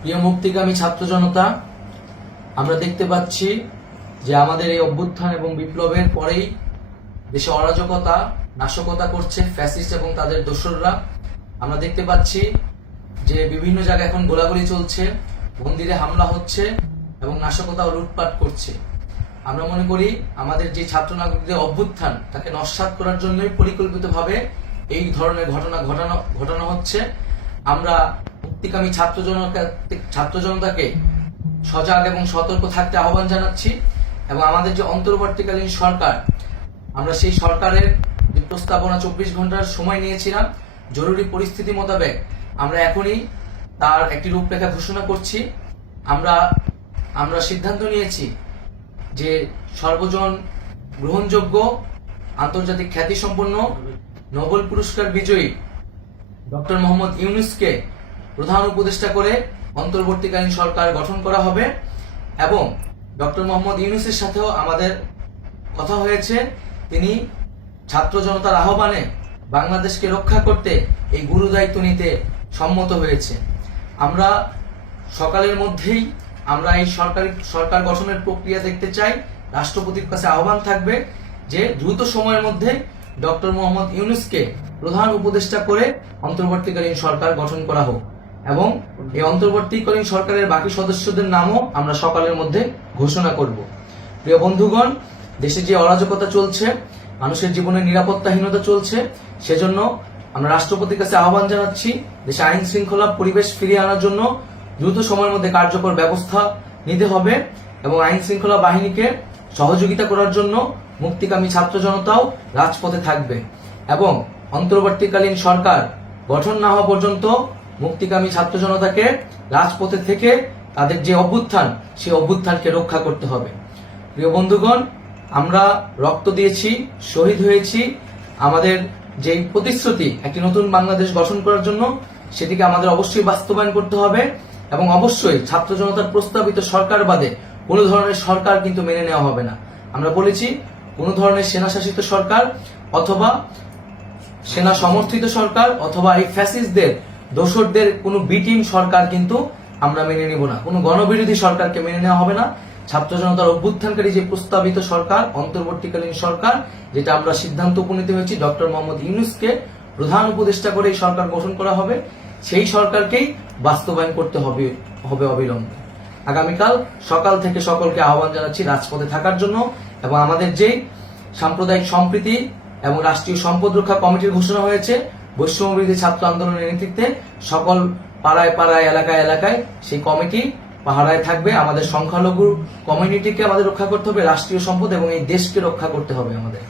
প্রিয় মুক্তিকামী ছাত্র জনতা, আমরা দেখতে পাচ্ছি যে আমাদের এই অভ্যুত্থান এবং বিপ্লবের পরেই দেশে অরাজকতা নাশকতা করছে ফ্যাসিস্ট এবং তাদের দোসররা। আমরা দেখতে পাচ্ছি যে বিভিন্ন জায়গায় এখন গোলাগুলি চলছে, মন্দিরে হামলা হচ্ছে এবং নাশকতা ও লুটপাট করছে। আমরা মনে করি আমাদের যে ছাত্র নাগরিকদের অভ্যুত্থান তাকে নস্যাৎ করার জন্যই পরিকল্পিতভাবে এই ধরনের ঘটনা ঘটানো হচ্ছে। আমরা মুক্তিকামী ছাত্র জনতাকে সজাগ এবং সতর্ক থাকতে আহ্বান জানাচ্ছি এবং আমাদের যে অন্তর্বর্তীকালীন সরকার, আমরা সেই সরকারের যে প্রস্তাবনা 24 ঘন্টার সময় নিয়েছিলাম, জরুরি পরিস্থিতি মোতাবেক আমরা এখনই তার একটি রূপরেখা ঘোষণা করছি। আমরা সিদ্ধান্ত নিয়েছি যে সর্বজন গ্রহণযোগ্য আন্তর্জাতিক খ্যাতিসম্পন্ন নোবেল পুরস্কার বিজয়ী ডক্টর মোহাম্মদ ইউনূসকে প্রধান উপদেষ্টা করে অন্তর্বর্তীকালীন সরকার গঠন করা হবে এবং ডক্টর মোহাম্মদ ইউনূসের সাথেও আমাদের কথা হয়েছে। তিনি ছাত্র জনতার আহ্বানে বাংলাদেশকে রক্ষা করতে এই গুরুদায়িত্ব নিতে সম্মত হয়েছে। আমরা সকালের মধ্যেই আমরা এই সরকার গঠনের প্রক্রিয়া দেখতে চাই। রাষ্ট্রপতির কাছে আহ্বান থাকবে যে দ্রুত সময়ের মধ্যে ডক্টর মোহাম্মদ ইউনূসকে প্রধান উপদেষ্টা করে অন্তর্বর্তীকালীন সরকার গঠন করা হোক এবং এই অন্তর্বর্তীকালীন সরকারের বাকি সদস্যদের নামও আমরা সকালের মধ্যে ঘোষণা করব। প্রিয় বন্ধুগণ, দেশে যে অরাজকতা চলছে, মানুষের জীবনের নিরাপত্তাহীনতা চলছে, সেজন্য আমরা রাষ্ট্রপতির কাছে আহ্বান জানাচ্ছি দেশে আইন শৃঙ্খলা পরিবেশ ফিরিয়ে আনার জন্য দ্রুত সময়ের মধ্যে কার্যকর ব্যবস্থা নিতে হবে এবং আইন শৃঙ্খলা বাহিনীকে সহযোগিতা করার জন্য মুক্তিকামী ছাত্র জনতাও রাজপথে থাকবে এবং অন্তর্বর্তীকালীন সরকার গঠন না হওয়া পর্যন্ত মুক্তিকামী ছাত্র জনতাকে রাজপথে থেকে তাদের যে অভ্যুত্থান, সেই অভ্যুত্থানকে রক্ষা করতে হবে। প্রিয় বন্ধুগণ, আমরা রক্ত দিয়েছি, শহীদ হয়েছি। আমাদের যে প্রতিশ্রুতি একটি নতুন বাংলাদেশ গঠন করার জন্য, সেটিকে আমাদের অবশ্যই বাস্তবায়ন করতে হবে এবং অবশ্যই ছাত্র জনতার প্রস্তাবিত সরকার বাদে কোনো ধরনের সরকার কিন্তু মেনে নেওয়া হবে না। আমরা বলেছি কোনো ধরনের সেনা শাসিত সরকার অথবা সেনা সমর্থিত সরকার অথবা এই ফ্যাসিস্টদের দোসরদের কোনো বি টিম সরকার কিন্তু আমরা মেনে নেব না। কোনো গণবিরোধী সরকারকে মেনে নেওয়া হবে না। ছাত্র জনতার অভ্যুত্থানকারী যে প্রস্তাবিত সরকার, অন্তর্বর্তীকালীন সরকার, যেটা আমরা সিদ্ধান্ত উপনীত হয়েছি ডক্টর মোহাম্মদ ইউনূসকে প্রধান উপদেষ্টা করে এই সরকার গঠন করা হবে, সেই সরকারকেই বাস্তবায়ন করতে হবে অবিলম্বে। আগামীকাল সকাল থেকে সকলকে আহ্বান জানাচ্ছি রাজপথে থাকার জন্য এবং আমাদের যে সাম্প্রদায়িক সম্প্রীতি এবং রাষ্ট্রীয় সম্পদ রক্ষা কমিটির ঘোষণা হয়েছে বৈষম্যবিরোধী ছাত্র আন্দোলনের নেতৃত্বে, সকল পাড়ায় পাড়ায় এলাকায় এলাকায় সেই কমিটি পাহারায় থাকবে। আমাদের সংখ্যালঘু কমিউনিটিকে আমাদের রক্ষা করতে হবে, রাষ্ট্রীয় সম্পদ এবং এই দেশকে রক্ষা করতে হবে আমাদের।